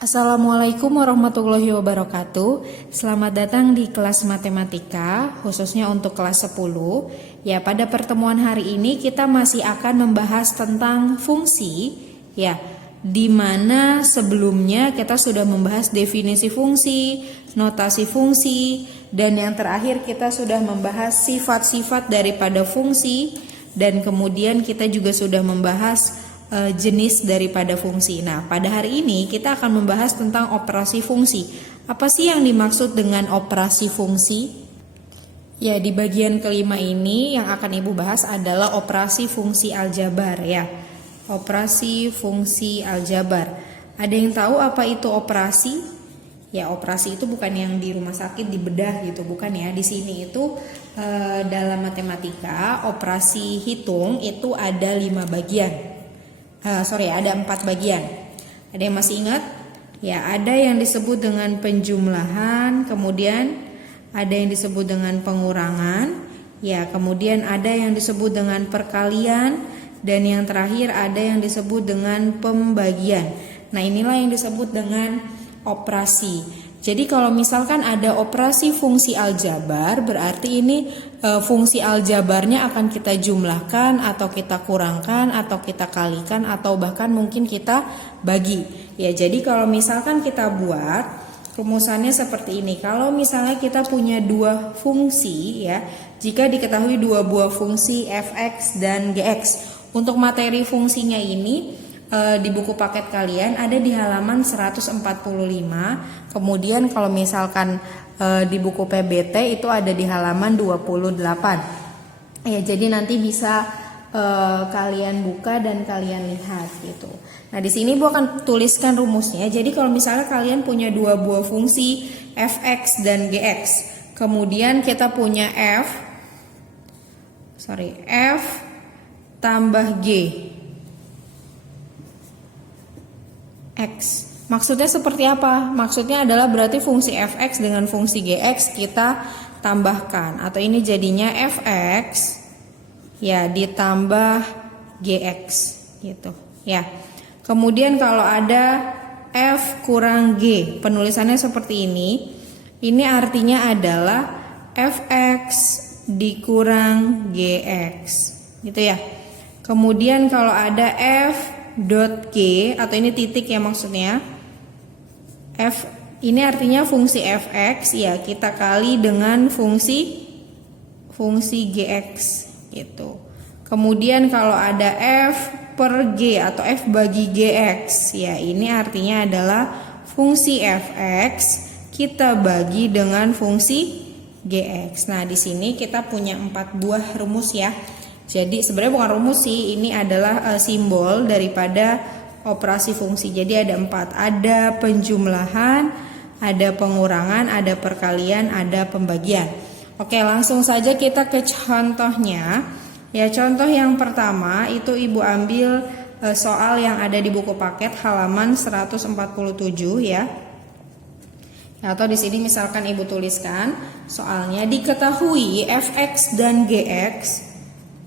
Assalamualaikum warahmatullahi wabarakatuh. Selamat datang di kelas matematika, khususnya untuk kelas 10. Ya, pada pertemuan hari ini kita masih akan membahas tentang fungsi, ya. Di mana sebelumnya kita sudah membahas definisi fungsi, notasi fungsi, dan yang terakhir kita sudah membahas sifat-sifat daripada fungsi, dan kemudian kita juga sudah membahas jenis daripada fungsi. Nah, pada hari ini kita akan membahas tentang operasi fungsi. Apa sih yang dimaksud dengan operasi fungsi? Ya, di bagian kelima ini yang akan Ibu bahas adalah operasi fungsi aljabar, ya. Operasi fungsi aljabar. Ada yang tahu apa itu operasi? Ya, operasi itu bukan yang di rumah sakit dibedah gitu, bukan ya. Di sini itu dalam matematika operasi hitung itu ada 5 bagian. Ada 4 bagian. Ada yang masih ingat? Ya, ada yang disebut dengan penjumlahan, kemudian ada yang disebut dengan pengurangan, ya, kemudian ada yang disebut dengan perkalian, dan yang terakhir ada yang disebut dengan pembagian. Nah, inilah yang disebut dengan operasi. Jadi kalau misalkan ada operasi fungsi aljabar, berarti ini fungsi aljabarnya akan kita jumlahkan atau kita kurangkan atau kita kalikan atau bahkan mungkin kita bagi. Ya, jadi kalau misalkan kita buat rumusannya seperti ini. Kalau misalnya kita punya 2 fungsi, ya, jika diketahui 2 buah fungsi fx dan gx. Untuk materi fungsinya ini di buku paket kalian ada di halaman 145. Kemudian kalau misalkan di buku PBT itu ada di halaman 28. Ya, jadi nanti bisa kalian buka dan kalian lihat gitu. Nah, di sini Bu akan tuliskan rumusnya. Jadi kalau misalnya kalian punya 2 buah fungsi fx dan gx. Kemudian kita punya f tambah g x. Maksudnya seperti apa? Maksudnya adalah berarti fungsi fx dengan fungsi gx kita tambahkan, atau ini jadinya fx ya ditambah gx gitu ya. Kemudian kalau ada f kurang g, penulisannya seperti ini. Ini artinya adalah fx dikurang gx gitu ya. Kemudian kalau ada f dot g, atau ini titik ya maksudnya, f ini artinya fungsi fx ya kita kali dengan fungsi gx gitu. Kemudian kalau ada f per g atau f bagi gx ya, ini artinya adalah fungsi fx kita bagi dengan fungsi gx. Nah, di sini kita punya 4 buah rumus ya. Jadi sebenarnya bukan rumus sih, ini adalah simbol daripada operasi fungsi. Jadi ada 4, ada penjumlahan, ada pengurangan, ada perkalian, ada pembagian. Oke, langsung saja kita ke contohnya. Ya, contoh yang pertama itu Ibu ambil soal yang ada di buku paket halaman 147 ya. Atau di sini misalkan Ibu tuliskan soalnya, diketahui fx dan gx.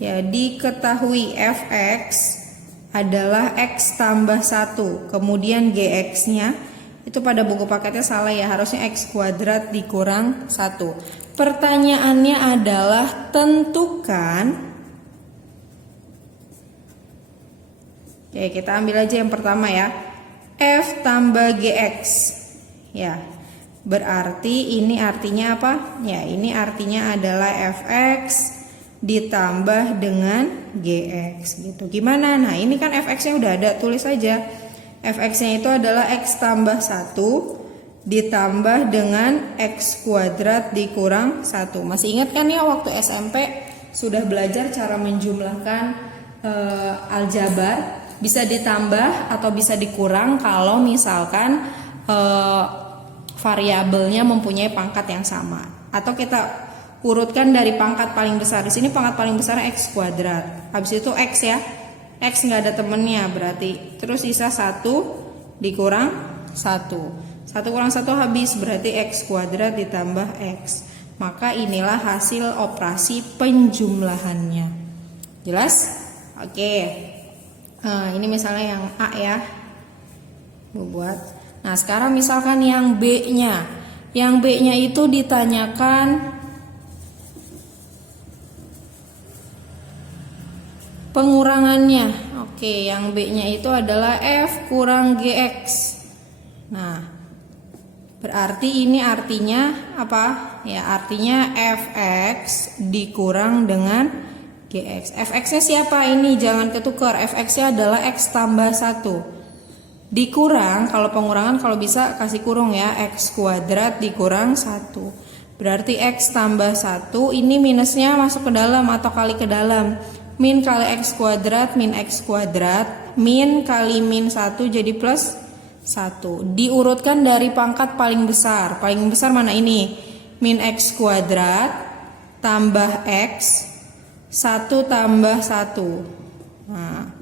Ya, diketahui fx adalah x tambah 1, kemudian gx-nya itu pada buku paketnya salah ya, harusnya x kuadrat dikurang 1. Pertanyaannya adalah tentukan. Oke, kita ambil aja yang pertama ya, f tambah gx. Ya, berarti ini artinya apa? Ya, ini artinya adalah fx ditambah dengan gx gitu. Gimana? Nah, ini kan fx-nya udah ada, tulis aja. Fx-nya itu adalah x tambah 1 ditambah dengan x kuadrat dikurang 1. Masih ingat kan ya waktu SMP sudah belajar cara menjumlahkan aljabar, bisa ditambah atau bisa dikurang kalau misalkan variabelnya mempunyai pangkat yang sama. Atau kita urutkan dari pangkat paling besar. Di sini pangkat paling besar x kuadrat. Habis itu x ya. X nggak ada temennya berarti. Terus sisa 1 dikurang 1. 1 kurang 1 habis, berarti x kuadrat ditambah x. Maka inilah hasil operasi penjumlahannya. Jelas? Oke. Ini misalnya yang A ya. Bu buat. Nah, sekarang misalkan yang B-nya. Yang B-nya itu ditanyakan pengurangannya. Oke, yang B-nya itu adalah F kurang GX. Nah, berarti ini artinya apa? Ya, artinya Fx dikurang dengan GX. Fx-nya siapa ini? Jangan ketukar. Fx-nya adalah X tambah 1. Dikurang, kalau pengurangan kalau bisa kasih kurung ya. X kuadrat dikurang 1. Berarti X tambah 1. Ini minusnya masuk ke dalam atau kali ke dalam. Min kali X kuadrat, min X kuadrat. Min kali min 1 jadi plus 1. Diurutkan dari pangkat paling besar. Paling besar mana ini? Min X kuadrat tambah X 1 tambah 1. Nah,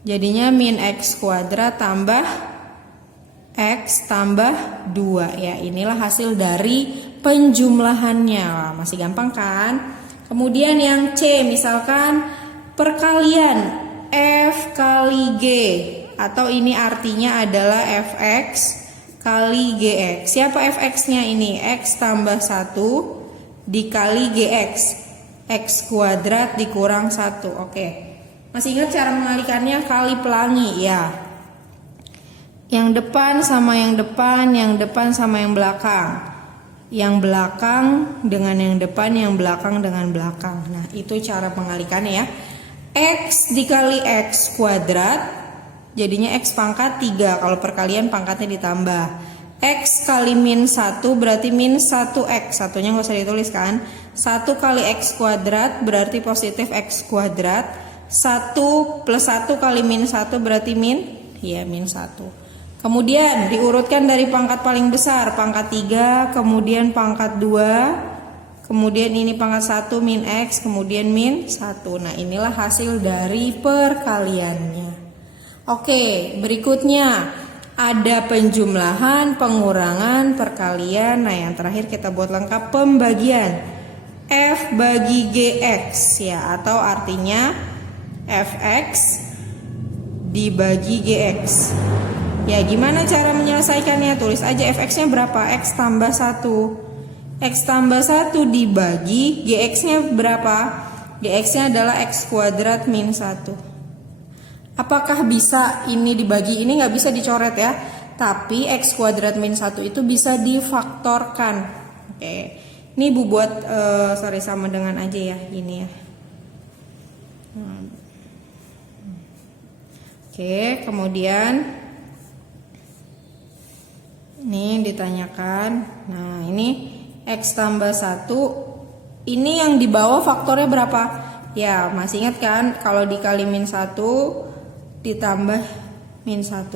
jadinya min X kuadrat tambah X tambah 2 ya. Inilah hasil dari penjumlahannya. Wah, masih gampang kan? Kemudian yang C, misalkan perkalian F kali G, atau ini artinya adalah Fx kali Gx. Siapa Fx-nya ini? X tambah 1 dikali Gx. X kuadrat dikurang 1. Oke. Masih ingat cara mengalikannya? Kali pelangi ya. Yang depan sama yang depan, yang depan sama yang belakang. Yang belakang dengan yang depan, yang belakang dengan belakang. Nah, itu cara mengalikannya ya. X dikali X kuadrat jadinya X pangkat 3. Kalau perkalian pangkatnya ditambah. X kali min 1 berarti min 1X. Satunya nggak usah ditulis kan. 1 kali X kuadrat berarti positif X kuadrat. 1 plus 1 kali min 1 berarti min 1. Kemudian diurutkan dari pangkat paling besar. Pangkat 3, kemudian pangkat 2, kemudian ini pangkat 1 min X, kemudian min 1. Nah, inilah hasil dari perkaliannya. Oke, berikutnya ada penjumlahan, pengurangan, perkalian. Nah, yang terakhir kita buat lengkap pembagian. F bagi GX ya, atau artinya Fx dibagi GX. Ya, gimana cara menyelesaikannya? Tulis aja Fx-nya berapa? X tambah 1. X tambah 1 dibagi GX-nya berapa? GX-nya adalah X kuadrat min 1. Apakah bisa ini dibagi? Ini nggak bisa dicoret ya. Tapi X kuadrat min 1 itu bisa difaktorkan. Oke. Ini Bu buat sama dengan aja ya, gini ya. Oke, kemudian ini ditanyakan. Nah, ini X tambah 1. Ini yang di bawah faktornya berapa? Ya, masih ingat kan? Kalau dikali min 1 ditambah min 1.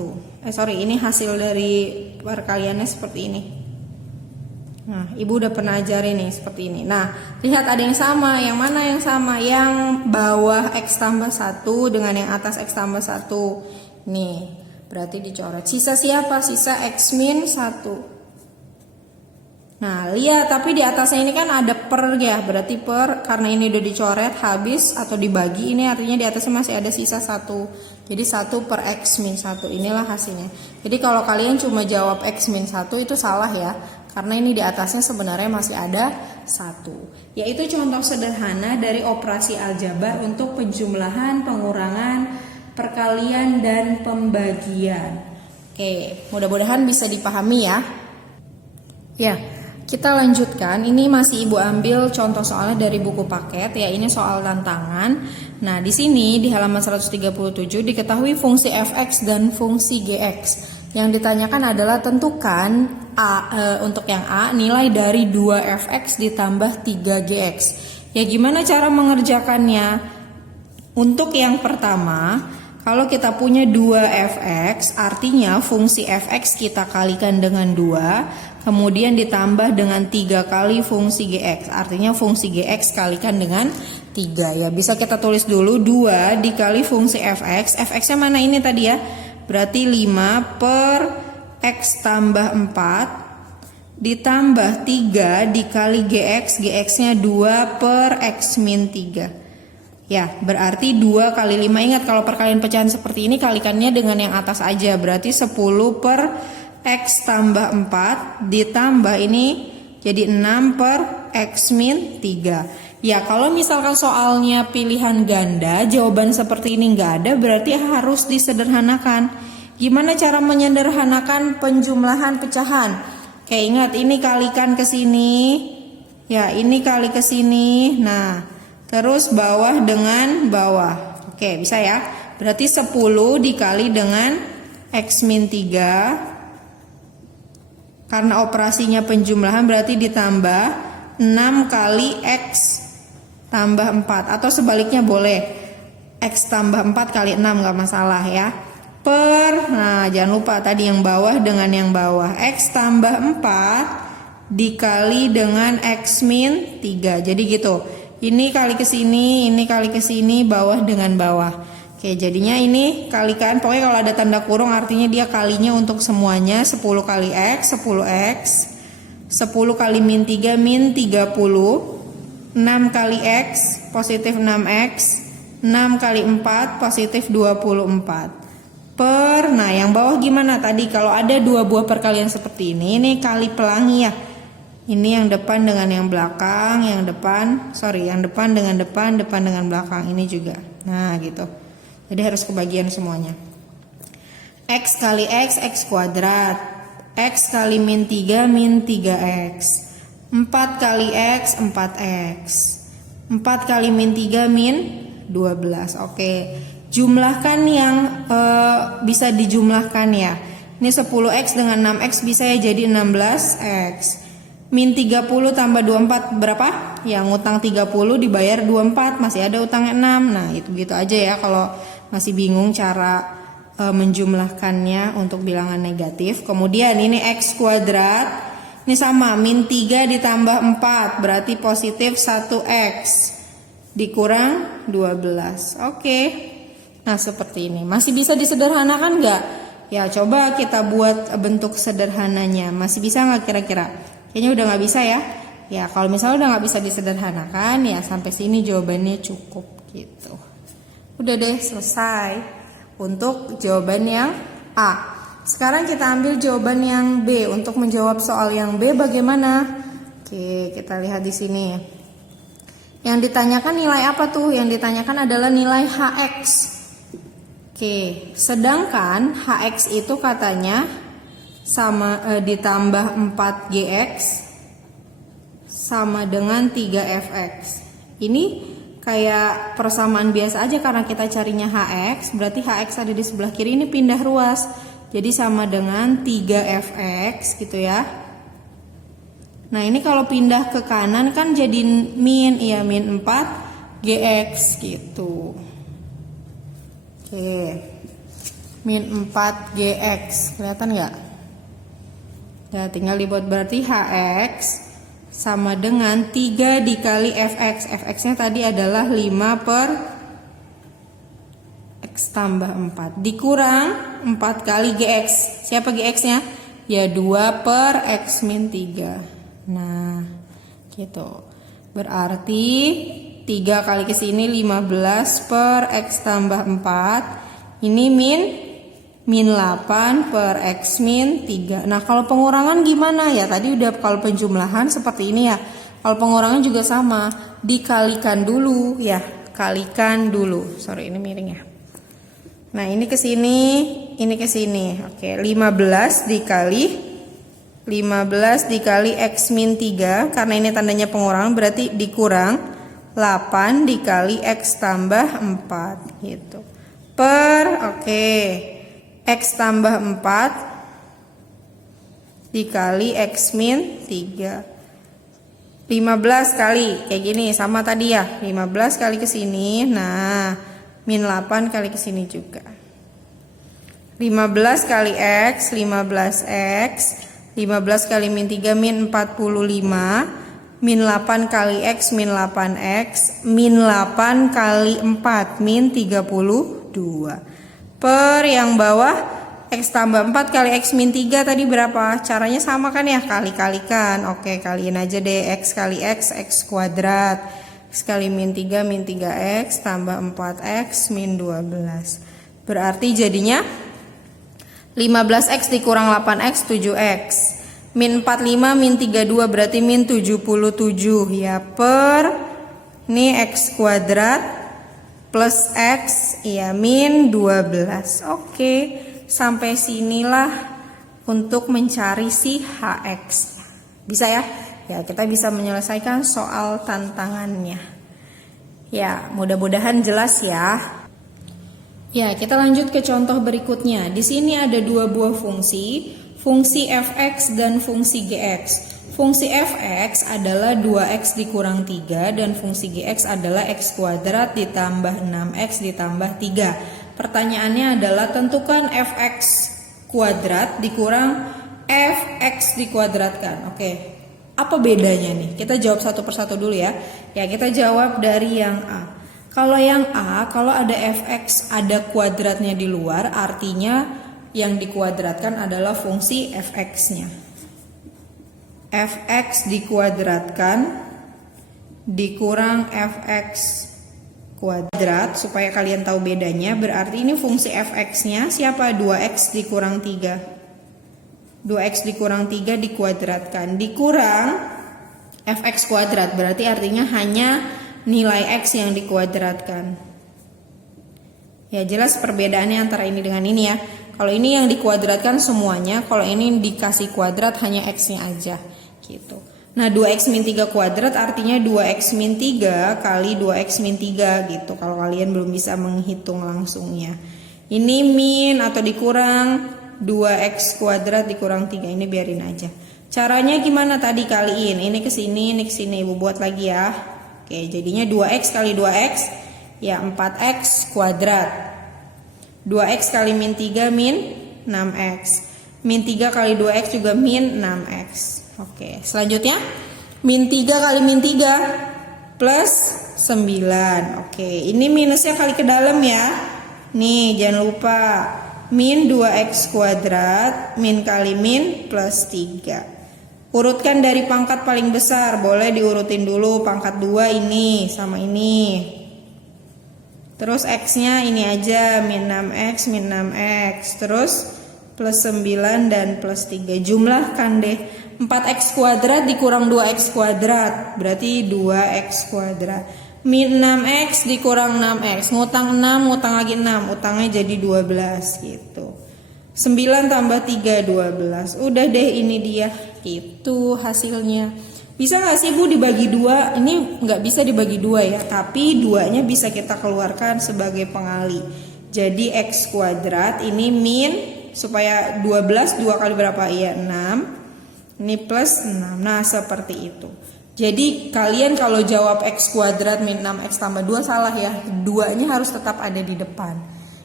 Ini hasil dari perkaliannya seperti ini. Nah, Ibu udah pernah ajarin nih seperti ini. Nah, lihat ada yang sama. Yang mana yang sama? Yang bawah X tambah 1 dengan yang atas X tambah 1. Nih, berarti dicoret. Sisa siapa? Sisa X min 1. Nah, lihat, tapi di atasnya ini kan ada per ya. Berarti per, karena ini udah dicoret, habis atau dibagi. Ini artinya di atasnya masih ada sisa 1. Jadi 1 per X min 1. Inilah hasilnya. Jadi kalau kalian cuma jawab X min 1 itu salah ya. Karena ini di atasnya sebenarnya masih ada 1. Yaitu contoh sederhana dari operasi aljabar untuk penjumlahan, pengurangan, perkalian, dan pembagian. Oke, mudah-mudahan bisa dipahami ya. Ya, kita lanjutkan. Ini masih Ibu ambil contoh soalnya dari buku paket ya. Ini soal tantangan. Nah, di sini di halaman 137 diketahui fungsi fx dan fungsi gx. Yang ditanyakan adalah tentukan untuk yang A nilai dari 2fx ditambah 3gx. Ya, gimana cara mengerjakannya? Untuk yang pertama, kalau kita punya 2fx, artinya fungsi fx kita kalikan dengan 2, kemudian ditambah dengan 3 kali fungsi gx. Artinya fungsi gx kalikan dengan 3 ya. Bisa kita tulis dulu 2 dikali fungsi fx. Fx-nya mana ini tadi ya? Berarti 5 per x tambah 4 ditambah 3 dikali gx. Gx-nya 2 per x min 3. Ya, berarti 2 kali 5. Ingat kalau perkalian pecahan seperti ini kalikannya dengan yang atas aja. Berarti 10 per X tambah 4 ditambah ini jadi 6 per X min 3. Ya, kalau misalkan soalnya pilihan ganda, jawaban seperti ini nggak ada, berarti harus disederhanakan. Gimana cara menyederhanakan penjumlahan pecahan? Oke, ingat ini kalikan ke sini. Ya, ini kali ke sini. Nah, terus bawah dengan bawah. Oke, bisa ya? Berarti 10 dikali dengan X min 3. Karena operasinya penjumlahan berarti ditambah 6 kali X tambah 4. Atau sebaliknya boleh. X tambah 4 kali 6 gak masalah ya. Nah jangan lupa tadi yang bawah dengan yang bawah. X tambah 4 dikali dengan X min 3. Jadi gitu. Ini kali ke sini, ini kali ke sini, bawah dengan bawah. Oke, jadinya ini kalikan. Pokoknya kalau ada tanda kurung artinya dia kalinya untuk semuanya. 10 kali X, 10X. 10 kali min 3, min 30. 6 kali X, positif 6X. 6 kali 4, positif 24. Nah yang bawah gimana tadi? Kalau ada dua buah perkalian seperti ini kali pelangi ya. Ini yang depan dengan yang belakang, yang depan dengan depan dengan belakang. Ini juga. Nah gitu. Jadi harus kebagian semuanya. X kali X, X kuadrat. X kali min 3, min 3X. 4 kali X, 4X. 4 kali min 3, min 12. Oke. Jumlahkan yang bisa dijumlahkan ya. Ini 10X dengan 6X bisa ya jadi 16X. Min 30 tambah 24 berapa? Yang utang 30 dibayar 24, masih ada utangnya 6. Nah itu gitu aja ya kalau masih bingung cara menjumlahkannya untuk bilangan negatif. Kemudian ini X kuadrat. Ini sama, min 3 ditambah 4 berarti positif 1X dikurang 12. Oke. Nah seperti ini. Masih bisa disederhanakan nggak? Ya coba kita buat bentuk sederhananya. Masih bisa nggak kira-kira? Kayaknya udah nggak bisa ya. Ya kalau misalnya udah nggak bisa disederhanakan ya sampai sini jawabannya cukup gitu. Udah deh selesai untuk jawaban yang A. Sekarang kita ambil jawaban yang B. Untuk menjawab soal yang B bagaimana? Oke kita lihat di sini. Yang ditanyakan nilai apa tuh? Yang ditanyakan adalah nilai HX. Oke, sedangkan HX itu katanya sama ditambah 4GX sama dengan 3FX. Ini kayak persamaan biasa aja karena kita carinya HX, berarti HX ada di sebelah kiri ini pindah ruas. Jadi sama dengan 3FX gitu ya. Nah, ini kalau pindah ke kanan kan jadi min 4GX gitu. Oke. Min 4GX. Kelihatan nggak? Ya tinggal dibuat berarti HX sama dengan 3 dikali FX. FX nya tadi adalah 5 per X tambah 4 dikurang 4 kali GX. Siapa GX nya? Ya 2 per X min 3. Nah gitu. Berarti 3 kali ke sini 15 per X tambah 4. Ini min 8 per X min 3. Nah kalau pengurangan gimana ya? Tadi udah kalau penjumlahan seperti ini ya. Kalau pengurangan juga sama. Dikalikan dulu ya. Kalikan dulu. Sorry ini miring ya. Nah ini ke sini. Ini ke sini. Oke 15 dikali X min 3. Karena ini tandanya pengurangan berarti dikurang 8 dikali X tambah 4 gitu. Oke. X tambah 4 dikali X min 3. 15 kali kayak gini sama tadi ya. 15 kali ke sini. Nah, min 8 kali ke sini juga. 15 kali X, 15X. 15 kali min 3 min 45. Min 8 kali X min 8X. Min 8 kali 4 min 32. Per yang bawah X tambah 4 kali X min 3 tadi berapa? Caranya sama kan ya? Kali-kalikan. Oke kaliin aja deh. X kali X, X kuadrat. X kali min 3 X tambah 4X min 12. Berarti jadinya 15x dikurang 8x 7x. Min 45 min 32 berarti min 77 ya, per ini x kuadrat plus x ya min 12. Oke, sampai sinilah untuk mencari si hx. Bisa ya? Ya, kita bisa menyelesaikan soal tantangannya. Ya, mudah-mudahan jelas ya. Ya, kita lanjut ke contoh berikutnya. Di sini ada dua buah fungsi fx dan fungsi gx. Fungsi fx adalah 2x dikurang 3 dan fungsi gx adalah x kuadrat ditambah 6x ditambah 3. Pertanyaannya adalah tentukan fx kuadrat dikurang fx dikuadratkan. Oke, apa bedanya nih? Kita jawab satu persatu dulu ya. Ya, kita jawab dari yang A. Kalau yang A, kalau ada fx ada kuadratnya di luar, artinya yang dikuadratkan adalah fungsi fx-nya. Fx dikuadratkan dikurang fx kuadrat, supaya kalian tahu bedanya, berarti ini fungsi fx-nya siapa? 2x dikurang 3. 2x dikurang 3 dikuadratkan dikurang fx kuadrat, berarti artinya hanya nilai x yang dikuadratkan. Ya, jelas perbedaannya antara ini dengan ini ya. Kalau ini yang dikuadratkan semuanya, kalau ini dikasih kuadrat hanya x-nya aja gitu. Nah, 2x min 3 kuadrat artinya 2x min 3 kali 2x min 3 gitu. Kalau kalian belum bisa menghitung langsungnya. Ini min atau dikurang 2x kuadrat dikurang 3, ini biarin aja. Caranya gimana tadi kaliin? Ini ke sini, ini ke sini. Ibu buat lagi ya. Oke, jadinya 2x kali 2x ya 4x kuadrat. 2x kali min 3 min 6x. Min 3 kali 2x juga min 6x. Oke, selanjutnya min 3 kali min 3 plus 9. Oke, ini minusnya kali ke dalam ya. Nih, jangan lupa min 2x kuadrat min kali min plus 3. Urutkan dari pangkat paling besar, boleh diurutin dulu pangkat 2 ini sama ini. Terus x-nya ini aja, min 6x, min 6x. Terus plus 9 dan plus 3. Jumlahkan deh. 4x kuadrat dikurang 2x kuadrat, berarti 2x kuadrat. Min 6x dikurang 6x. Ngutang 6, ngutang lagi 6. Utangnya jadi 12 gitu. 9 tambah 3, 12. Udah deh, ini dia. Itu hasilnya. Bisa gak sih Bu dibagi 2? Ini gak bisa dibagi 2 ya, tapi 2-nya bisa kita keluarkan sebagai pengali. Jadi x kuadrat ini min, supaya 12 2 kali berapa? Iya 6. Ini plus 6. Nah, seperti itu. Jadi kalian kalau jawab x kuadrat min 6x tambah 2 salah ya. 2-nya harus tetap ada di depan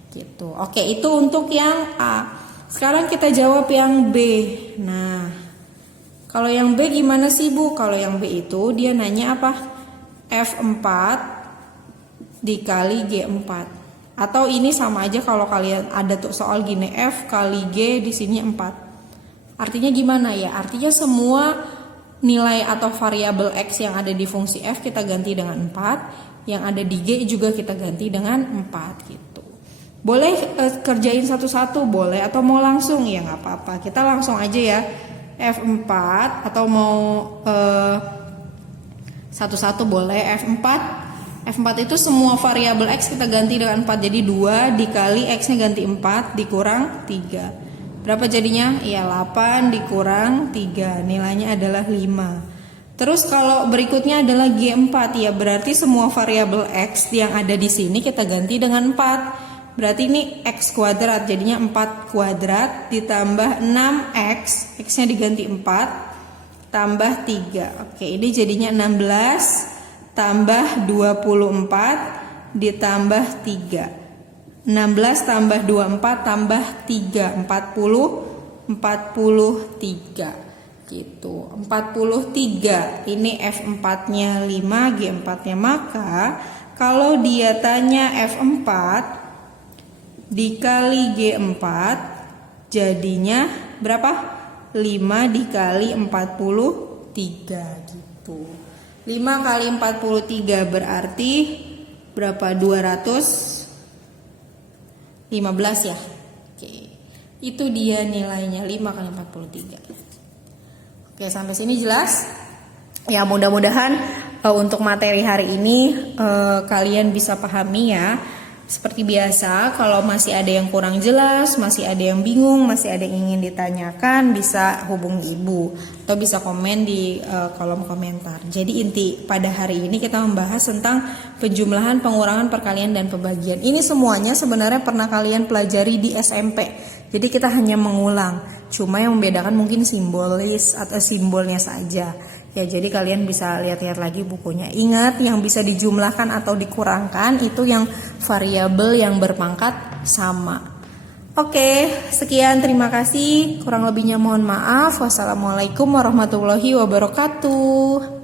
gitu. Oke, itu untuk yang A. Sekarang kita jawab yang B. Nah, kalau yang B gimana sih Bu? Kalau yang B itu dia nanya apa? F4 dikali G4. Atau ini sama aja kalau kalian ada tuh soal gini, F kali G di sini 4. Artinya gimana ya? Artinya semua nilai atau variabel X yang ada di fungsi F kita ganti dengan 4. Yang ada di G juga kita ganti dengan 4 gitu. Boleh kerjain satu-satu, boleh, atau mau langsung ya nggak apa-apa. Kita langsung aja ya. F4 atau mau satu-satu boleh. F4 itu semua variabel X kita ganti dengan 4. Jadi 2 dikali X-nya ganti 4 dikurang 3. Berapa jadinya? Ya 8 dikurang 3. Nilainya adalah 5. Terus kalau berikutnya adalah G4 ya, berarti semua variabel X yang ada di sini kita ganti dengan 4. Berarti ini x kuadrat, jadinya 4 kuadrat ditambah 6x, x-nya diganti 4, tambah 3. Oke, ini jadinya 16 tambah 24 ditambah 3. 16 tambah 24 tambah 3, 43 gitu. 43. Ini F4-nya 5, G4-nya. Maka kalau dia tanya F4 dikali G4 jadinya berapa? 5 dikali 43 gitu. 5 kali 43 berarti berapa? 215 ya. Oke. Itu dia nilainya 5 kali 43. Oke, sampai sini jelas? Ya, mudah-mudahan untuk materi hari ini kalian bisa pahami ya. Seperti biasa, kalau masih ada yang kurang jelas, masih ada yang bingung, masih ada yang ingin ditanyakan, bisa hubungi ibu atau bisa komen di kolom komentar. Jadi inti pada hari ini kita membahas tentang penjumlahan, pengurangan, perkalian, dan pembagian. Ini semuanya sebenarnya pernah kalian pelajari di SMP. Jadi kita hanya mengulang, cuma yang membedakan mungkin simbolis atau simbolnya saja. Ya, jadi kalian bisa lihat-lihat lagi bukunya. Ingat, yang bisa dijumlahkan atau dikurangkan itu yang variabel yang berpangkat sama. Oke, sekian, terima kasih. Kurang lebihnya mohon maaf. Wassalamualaikum warahmatullahi wabarakatuh.